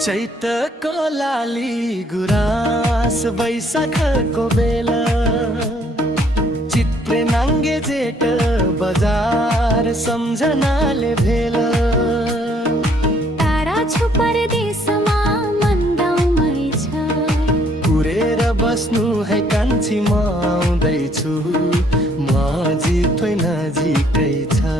चैतको लाली गुराँस वैशाखको बेला चित्रे नाङ्गे जेठ बजार सम्झनाले भेला तारा छु परदेशमा मन्दाउमै छ कुरेर बस्नु है कान्छी म आउँदैछु म जित्वै नजिकै छ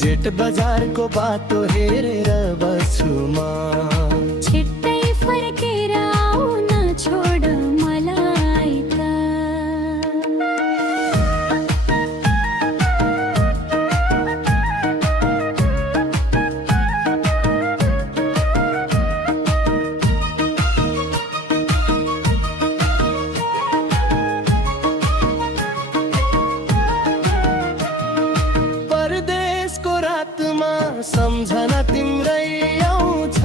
जेठ बजारको बाटो हेरेर बस्छु म छिट्टै फर्केर आउन छोड मलाई त सम्झना तिम्रै आउँछ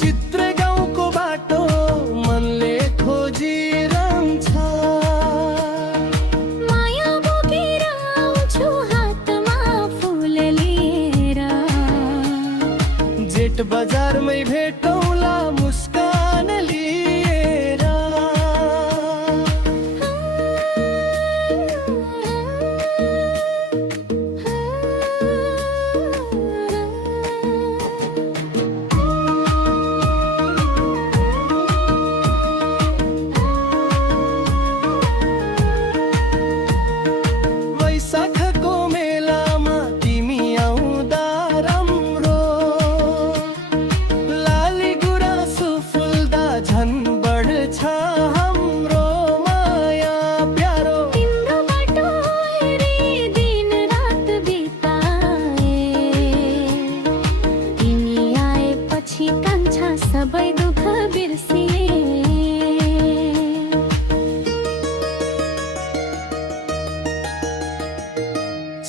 चित्रे गाउँको बाटो मनले खोजिरहन्छ माया बोकेर आउँछु हातमा फुल लिएर जेठ बजारमै भेटौँला मुस्कान लिएर वैशाखको मेलामा तिमी आउँदा राम्रो लाली गुराँसो फुल्दा झन् बढ्छ हाम्रो माया प्यारो तिम्रो बाटो हेरी दिन रात बिताए तिमी आएपछि कान्छा सबै दुःख बिर्सिए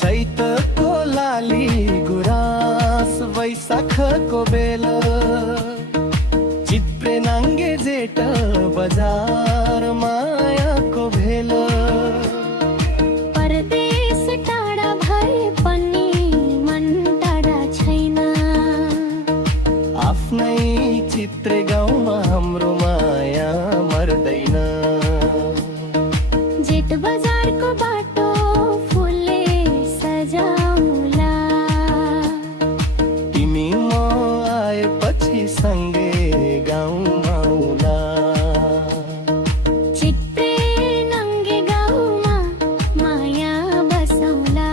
चैतको लाली गुराँस वैशाखको बेला चित्रे नाङ्गे जेठ बजार मायाको भेला परदेश टाढा भए पनि मन टाढा छैन आफ्नै चित्रे गाउँमा हाम्रो माया मर्दैन जेठ बजारको बाटो फुलले सजाउला तिमी म आएपछि सँगै गाउँमा आउला चित्रे नाङ्गे गाउँमा माया बसौला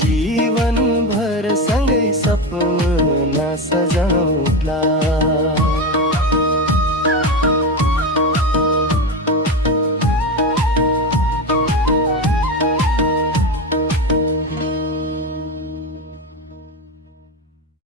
जीवनभर सँगै सपना सजाउला।